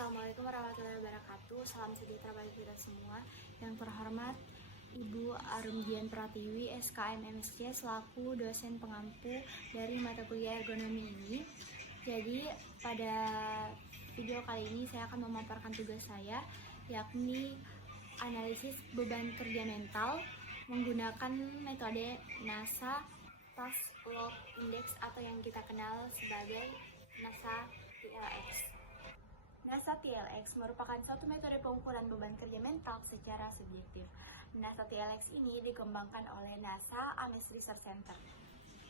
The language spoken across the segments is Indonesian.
Assalamualaikum warahmatullahi wabarakatuh. Salam sejahtera bagi kita semua. Yang terhormat Ibu Arumdian Pratiwi, SKM MSc, selaku dosen pengampu dari mata kuliah ergonomi ini. Jadi pada video kali ini saya akan memaparkan tugas saya, yakni analisis beban kerja mental menggunakan metode NASA Task Load Index atau yang kita kenal sebagai NASA TLX. NASA TLX merupakan suatu metode pengukuran beban kerja mental secara subjektif. NASA TLX ini dikembangkan oleh NASA Ames Research Center.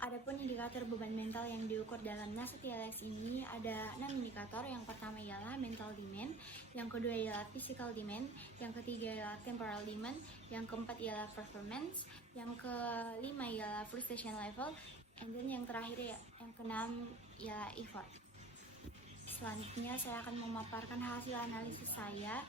Adapun indikator beban mental yang diukur dalam NASA TLX ini ada 6 indikator. Yang pertama ialah mental demand, yang kedua ialah physical demand, yang ketiga ialah temporal demand, yang keempat ialah performance, yang kelima ialah frustration level, and then yang terakhir yang keenam ialah effort. Selanjutnya saya akan memaparkan hasil analisis saya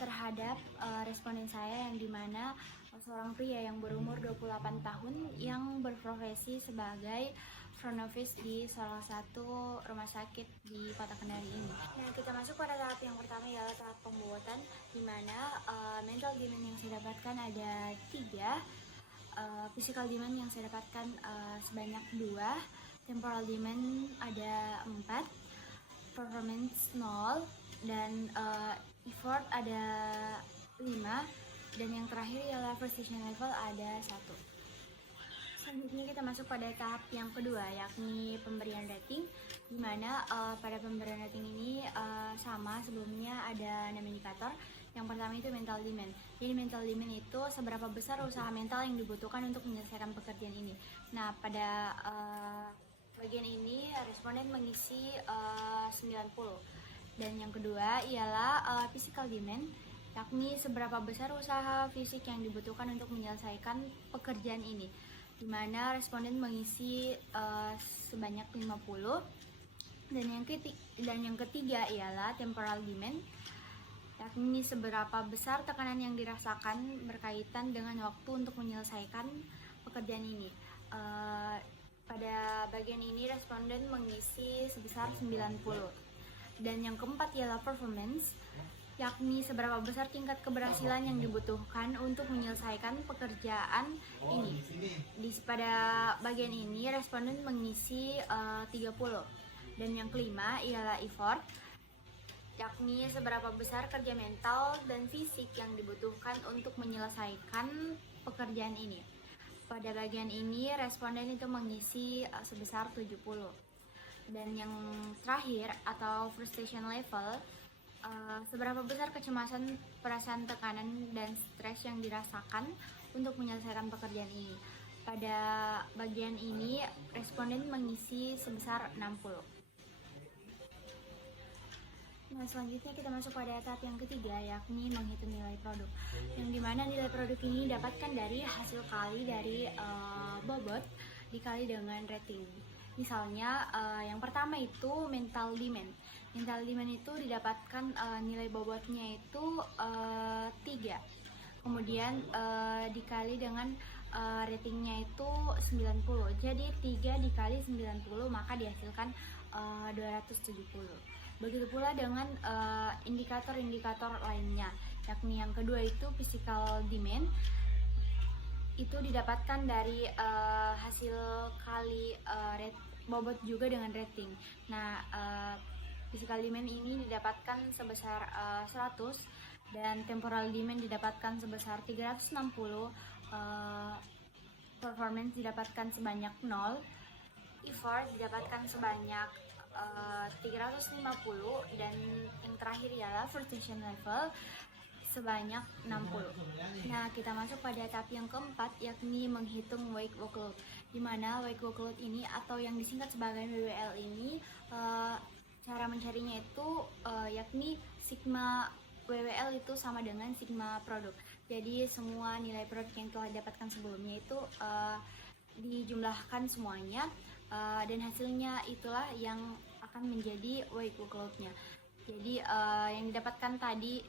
terhadap responden saya yang dimana seorang pria yang berumur 28 tahun yang berprofesi sebagai front office di salah satu rumah sakit di Kota Kendari ini. Nah, kita masuk pada tahap yang pertama yaitu tahap pembuatan, dimana mental demand yang saya dapatkan ada 3, physical demand yang saya dapatkan sebanyak 2, temporal demand ada 4, performance 0, dan effort ada 5, dan yang terakhir ialah frustration level ada 1. Selanjutnya kita masuk pada tahap yang kedua, yakni pemberian rating, dimana pada pemberian rating ini sama sebelumnya ada 6 indikator. Yang pertama itu mental demand. Jadi mental demand itu seberapa besar usaha mental yang dibutuhkan untuk menyelesaikan pekerjaan ini. Nah, pada bagian ini responden mengisi 90. Dan yang kedua ialah physical demand, yakni seberapa besar usaha fisik yang dibutuhkan untuk menyelesaikan pekerjaan ini, di mana responden mengisi sebanyak 50. Dan yang ketiga ialah temporal demand, yakni seberapa besar tekanan yang dirasakan berkaitan dengan waktu untuk menyelesaikan pekerjaan ini. Pada bagian ini responden mengisi sebesar 90. Dan yang keempat ialah performance, yakni seberapa besar tingkat keberhasilan yang dibutuhkan untuk menyelesaikan pekerjaan ini. Pada bagian ini responden mengisi 30. Dan yang kelima ialah effort, yakni seberapa besar kerja mental dan fisik yang dibutuhkan untuk menyelesaikan pekerjaan ini. Pada bagian ini responden itu mengisi sebesar 70. Dan yang terakhir atau frustration level, seberapa besar kecemasan, perasaan tekanan, dan stres yang dirasakan untuk menyelesaikan pekerjaan ini. Pada bagian ini responden mengisi sebesar 60. Nah, selanjutnya kita masuk pada tahap yang ketiga, yakni menghitung nilai produk. Yang dimana nilai produk ini didapatkan dari hasil kali dari bobot dikali dengan rating. Misalnya yang pertama itu mental demand. Mental demand itu didapatkan nilai bobotnya itu 3. Kemudian dikali dengan ratingnya itu 90. Jadi 3 dikali 90 maka dihasilkan 270. Begitu pula dengan indikator-indikator lainnya, yakni yang kedua itu physical demand. Itu didapatkan dari hasil kali bobot juga dengan rating. Nah, physical demand ini didapatkan sebesar 100, dan temporal demand didapatkan sebesar 360, performance didapatkan sebanyak 0, effort didapatkan sebanyak 350, dan yang terakhir ialah frustration level sebanyak 60. Nah, kita masuk pada tahap yang keempat, yakni menghitung wake workload, di mana wake workload ini atau yang disingkat sebagai WWL ini cara mencarinya itu yakni sigma WWL itu sama dengan sigma produk. Jadi semua nilai produk yang telah didapatkan sebelumnya itu dijumlahkan semuanya, dan hasilnya itulah yang akan menjadi wake workload-nya. Jadi yang didapatkan tadi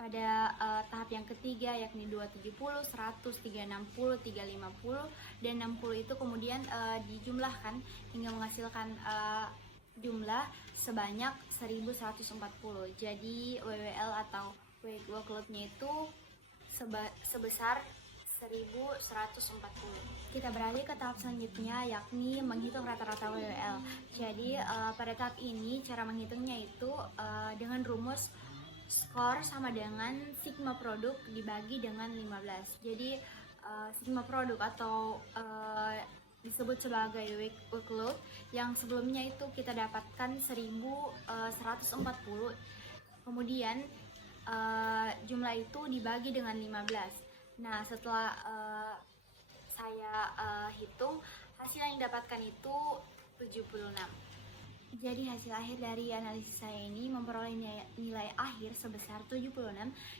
pada tahap yang ketiga yakni 270, 100, 360, 350, dan 60 itu kemudian dijumlahkan hingga menghasilkan jumlah sebanyak 1140. Jadi WWL atau weight workload-nya itu sebesar 1140. Kita beralih ke tahap selanjutnya, yakni menghitung rata-rata WWL. Jadi pada tahap ini cara menghitungnya itu dengan rumus skor sama dengan sigma produk dibagi dengan 15. Jadi sigma produk atau disebut sebagai weight workload yang sebelumnya itu kita dapatkan 1140, kemudian jumlah itu dibagi dengan 15. Nah, setelah saya hitung, hasil yang didapatkan itu 76. Jadi hasil akhir dari analisis saya ini memperoleh nilai akhir sebesar 76,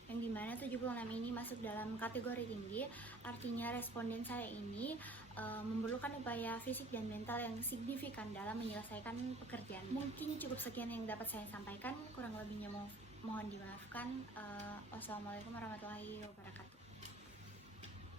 yang dimana 76 ini masuk dalam kategori tinggi. Artinya responden saya ini memerlukan upaya fisik dan mental yang signifikan dalam menyelesaikan pekerjaan. Mungkin cukup sekian yang dapat saya sampaikan, kurang lebihnya mohon dimaafkan. Wassalamualaikum warahmatullahi wabarakatuh.